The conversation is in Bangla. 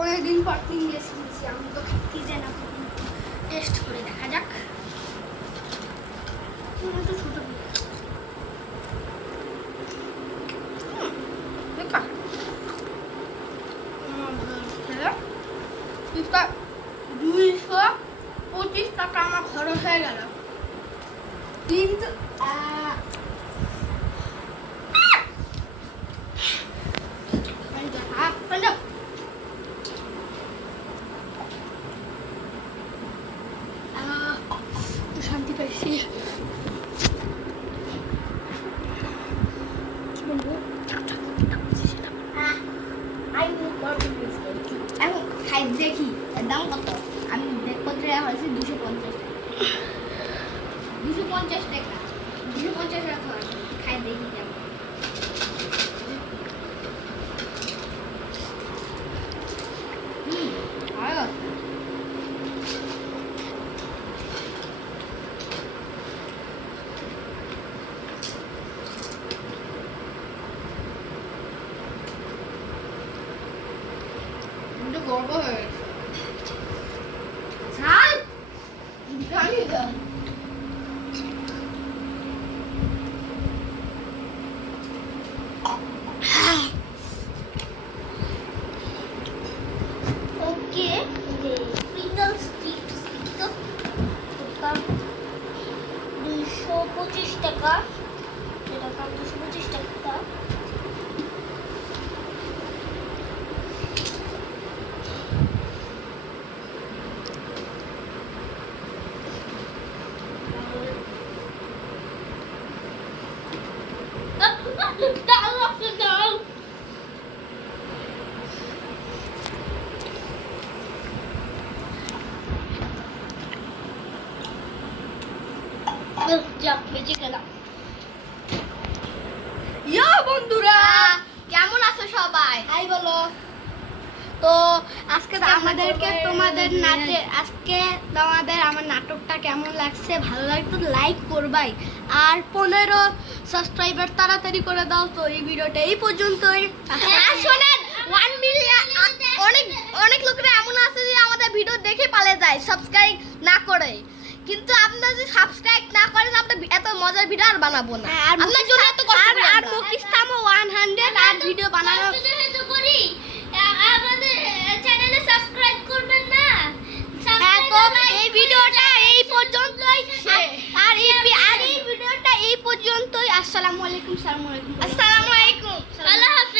অনেকদিন পর নিয়ে এসেছি, আমি তো খাইতে যাই না, টেস্ট করে দেখা যাক। একটু ছোট $225 আমার খরচ হয়ে গেল, কিন্তু শান্তি পাইছি। এখন খাই দেখি এর দাম কত। আমি দেখতে হয়েছে 250 টাকা, 250 টাকা, 250 টাকা খাই দেখি কেমন। গর্ব হয়ে গেছে। ঝাল জানি তো ওকে। প্রিঙ্গলস চিপস তো দাম 225 টাকা, এটা দাম 225 টাকা। বন্ধুরা কেমন আছো সবাই? হাই বলো। তো আজকে আমাদেরকে তোমাদের আমার নাটকটা কেমন লাগছে, ভালো লাগতো লাইক করবাই, আর 15 সাবস্ক্রাইবার তাড়াতাড়ি করে দাও। তো এই ভিডিওটা এই পর্যন্তই। আর শোনেন 1 মিলিয়ন অনেক লোকেরা এমন আছে যে আমাদের ভিডিও দেখে পালে যায় সাবস্ক্রাইব না করে, কিন্তু আপনারা যদি সাবস্ক্রাইব না করেন আমরা এত মজার ভিডিও আর বানাবো না। আপনার জন্য এত কষ্ট করি আর মুকিস্তামও 100 আর ভিডিও বানানো যেহেতু করি, আমাদের চ্যানেলে সাবস্ক্রাইব করবেন না। তো এই ভিডিওটা এই পর্যন্তই, আর এই ভিডিওটা এই পর্যন্তই। আসসালামু আলাইকুম। আসসালামু আলাইকুম। আল্লাহ হাফেজ।